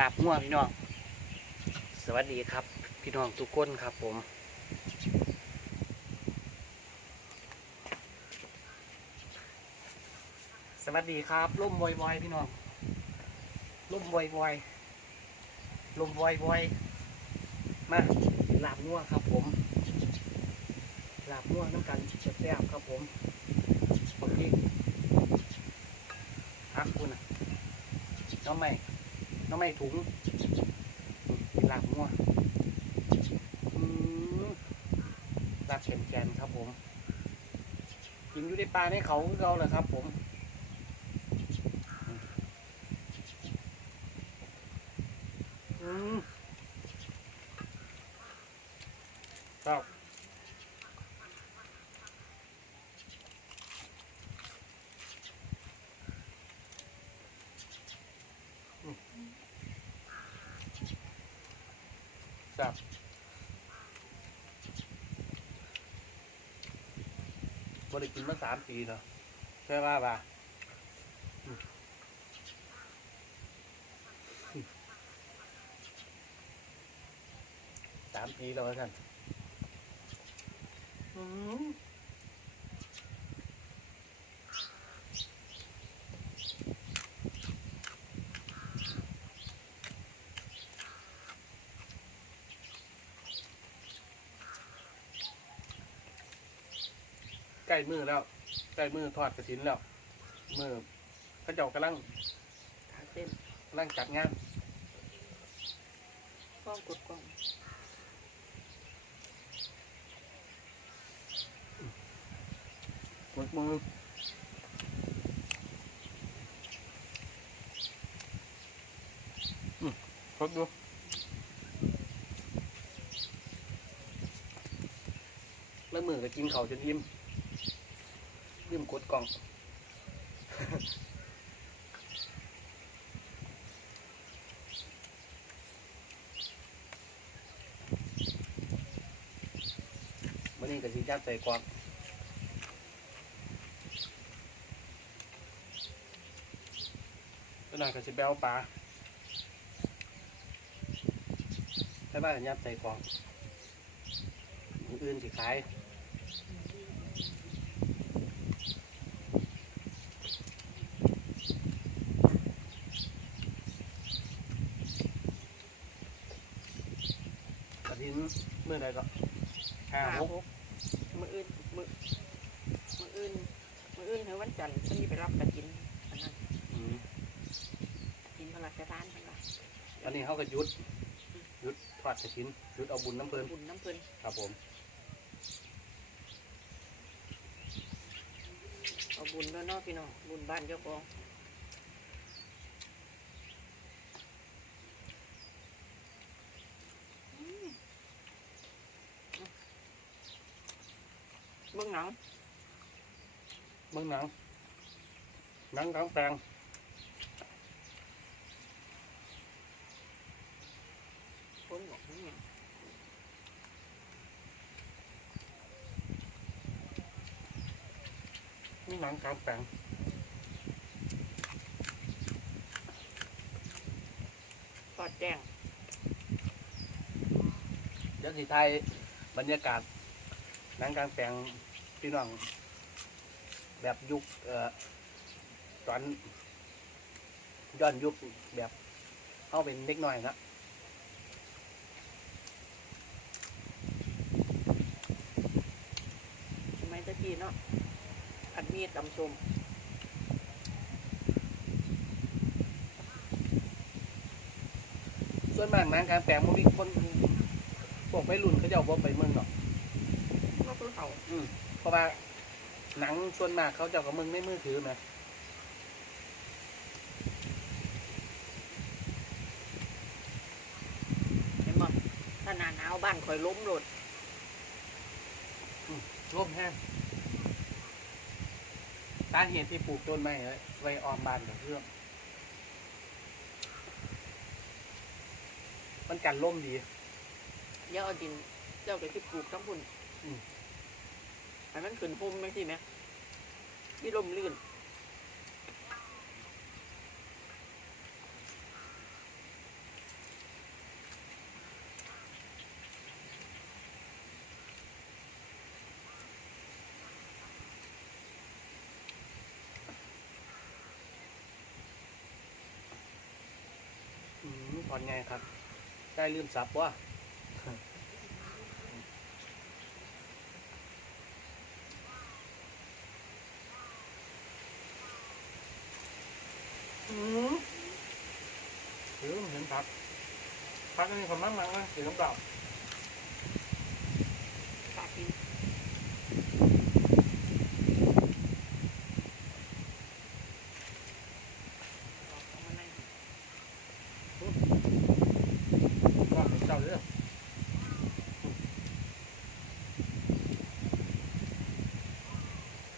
ลาบงัวพี่น้อง สวัสดีครับ พี่น้องทุกคนครับผมสวัสดีครับล่มวอยวอยพี่น้องล่มวอยวอยลมวอยวอยมาลาบงัวครับผมลาบงัวน้ำกันแซ่บครับผมโอเคฮักคุณนะน้องใหม่ น้องใหม่ถุงอืมเป็นลาบงัวอืมลาบแกนๆครับผม กินอยู่ในป่าในเขาเราแหละครับ ผมอืมครับ ครับบริกินมาสามปีเนาะใช่ป่ะป่ะอืมสามปีแล้วกัน ใกล้มือแล้วใกล้มือทอดกระถินแล้วมือพระเจ้ากำลังขาเต้นกำลังจัดงานกล้องกดกล้องหมดมืออืมทดดูแล้วมือก็กินเขาวจนอิ่ม ลืมกดกล่อง มื่อนี้ก็สิจัดใส่กวางตัวนั้นก็สิแบวปลาใช่บ้านยัดใส่กวางอื่นสิขาย ถินเมื่อใดก็ห้าหกมืออื่นมือมืออื่นมืออื่นถึงวันจันทร์ฉันมีไปรับกระถินอันนั้นอืมกระถินพระราชทานทั้งหลายอันนี้เขาก็หยุดหยุดทอดกระถินหยุดเอาบุญน้ำเพลินบุญน้ำเพลินครับผมเอาบุญด้วยเนาะพี่น้องบุญบ้านเจ้าของอืมเบื้องหนัง เมืองหนังหนังกลางแปลง คนบอกนี่ไง นี่หนังกลางแปลง ท อดแจ้งเดี๋ยวสิไทยบรรยากาศหนังกลางแปลงพี่น้อง แบบยุคเอ่อตอนย้อนยุคแบบเข้าเป็นเด็กน้อยนะสมัยตะกี้เนาะอัดมีดตำส้มส่วนมากหนังกลางแปลงมันมีคนพวกไม่รุ่นเขาจะเอาบ่ไปเมืองหรอกก็คือเขาอืมเพราะว่า หนังส่วนมากเขาจะเอากับมึงในมือถือไหมเห็นบ่ถ้าหนาหนาวบ้านคอยล้มโลดร่มแห้งสาเหตุที่ปลูกต้นไม้ไว้ไว้ออมบ้านกับเพื่อมันกันร่มดี เดี๋ยวเอาดิน เจ้าก็ที่ปลูกทั้งพุ่นอืม อันนั้นขึ้นพุ่มไหมที่ไหมที่ร่มลื่นถอนไงครับ ได้ลืมสับวะ อืมลืมเห็นผักผักนี่ผมมั่งมั่งนะสีน้ำเปล่าปากกินเอามานั่งก็เห็นเจ้าเรื่อง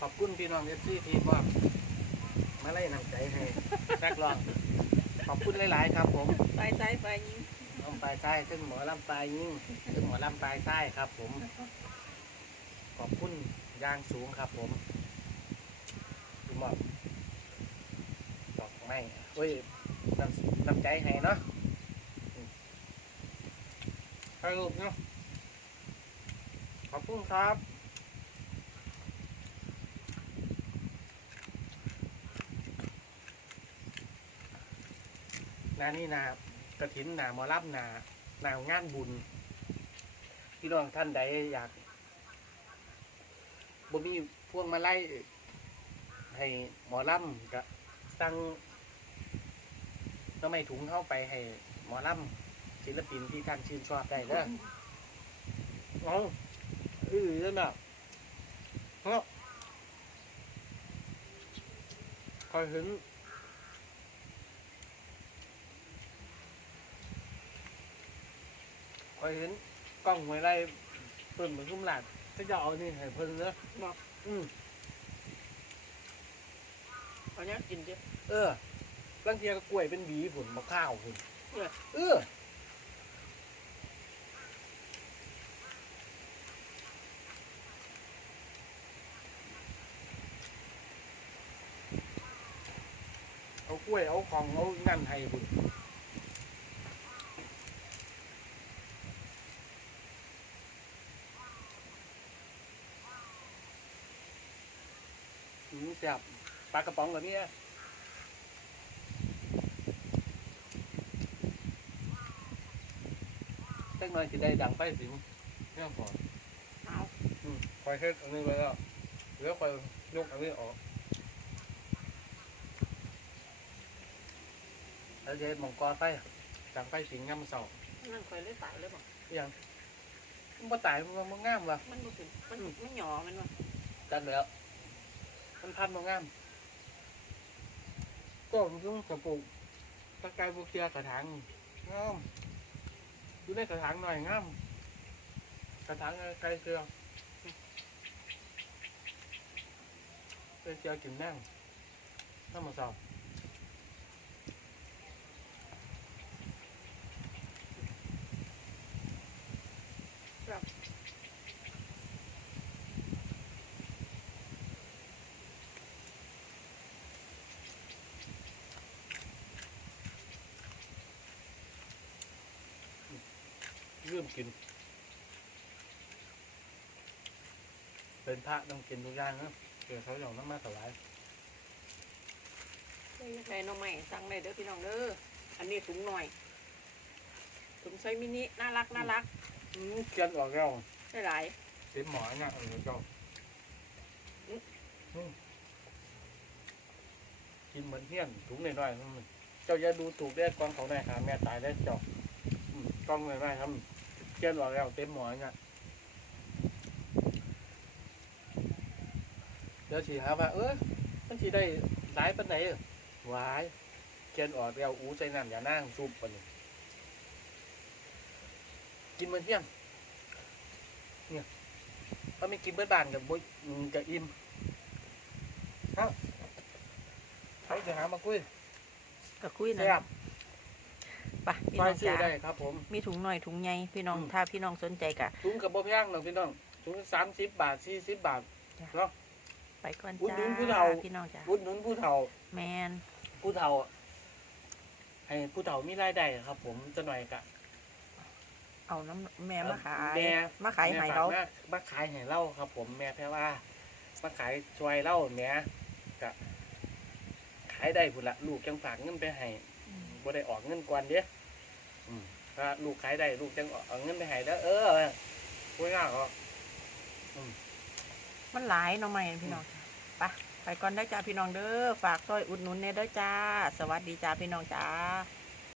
ขอบคุณพี่น้องเอฟซีที่ว่ามาไล่นำใจให้ นักร้องขอบคุณหลาย ๆ ครับผมไปใจไปยิงลำปลายใต้ซึ่งหมอลำปลายยิ่งซึ่งหมอลำปลายใต้ครับ ผม ขอบคุณอย่างสูงครับผมคุณหมอดอกไม้เฮ้ยน้ำน้ำใจให้เนาะให้ลูกเนาะขอบคุณครับ นานี่นากระถินนาหมอรับนานางานบุญ พี่น้องท่านใดอยากบ่มีพวงมาไล่ให้หมอลำก็สั่งก็ไม่ถุงเข้าไปให้หมอลำศิลปินที่ท่านชื่นชอบได้เด้อเอาอือนั่นน่ะเนาะคอยเห็น คอยเห็นกล้องหวยไรเพิ่นเหมือนคุ้มหลาดถ้าจะเอานี่ให้เพิ่นเนอะบอก อืมเอาเนี้ยกินเยอะเออลังเทียก็กล้วยเป็นหวีผุนมะข้าวผุนเออเออเอากล้วยเอาของเอานั่นให้ผุน แซ่บปลากระป๋องกับเนี่ยจักหน่อยสิได้ดังไปสิมเนี่ยพอเอาอืมคอยเฮ็ดอันนี้ไว้แล้วเดี๋ยวคอยยกอันนี้ออกแล้วจะเฮ็ดหมองกอไฟดังไฟสิงงามเสานั่งคอยเลยตายเลยบอกอหยังมันบ่ตายมันบ่งามว่ะมันบ่เป็นมันมันหย่อมันวะจักแล้ว มันพันบ่งามก็มันต้องกระปุกตะไคร้บุเคียกระถางงามดูได้กระถางหน่อยงามกระถางไกลเกลือไปเกลือกินแน่งถ้ามาสอบ ลืมกิน เป็นพระต้องกินทุกอย่างนะเกิดเขาหยองน้ำมาถวายใส่หน่อไม้สั่งได้เด้อพี่น้องเด้ออันนี้ถุงหน่อยถุงไซส์มินิน่ารักน่ารักอืมเกียนออกแล้วได้หลายเต็มหมอเนี่ยเออเจ้าอืมกินเหมือนเที่ยนถุงหน่อยๆนั่นเจ้าอย่าดูถูกได้กองเขาได้หาแม่ตายได้เจ้าอืมกองหน่อยๆครับ เกียนออกแล้วเต็มหมอเนี่ยเดี๋ยวสิหาว่าเออมันสิได้หลายปันไหนอะหวายเกียนออกแล้วอู้ใจน้ำอย่านั่งซุปปะนี่กินเหมือนเที่ยงถ้าไม่กินเบิดบานกับบุยอืมกับอิ่มเอ้าใครจะหามาคุยก็คุยนะ แซ่บไปพี่ซน้ออยงซื้อจ้าได้ครับผมมีถุงหน่อยถุงใหญ่พี่น้องอืมถ้าพี่น้องสนใจกะ ถุงกับบ่แพงหรอกพี่น้องถุงสามสิบบาทสี่สิบบาท ไปก่อนอุดจ้าหนุนผู้เฒ่า พี่น้องจ้าอุดหนุนผู้เฒ่า แมนผู้เฒ่า ให้ผู้เฒ่ามีรายได้ครับ ผมจะหน่อยกะ เอาน้ำแม่มาขายแม่ มาขายให้เขาแม่ฝกมามาขายให้เราครับ ผมแม่แพ้ว่ามาขายช่วยเล่าแม่กะขายได้พุ่นละลูกจังฝากเงินไปให้บ่ได้ออกเงินก่อนเด้ ถ้าลูกขายได้ลูกจังเอาเงินไปให้แล้วเออคุยง่ายก็มันหลายเนาะไหมพี่น้องไปไปก่อนได้อจ้าพี่น้องเด้อฝากซอยอุดหนุนเนเด้อจ้า สวัสดีจ้าพี่น้องจ้า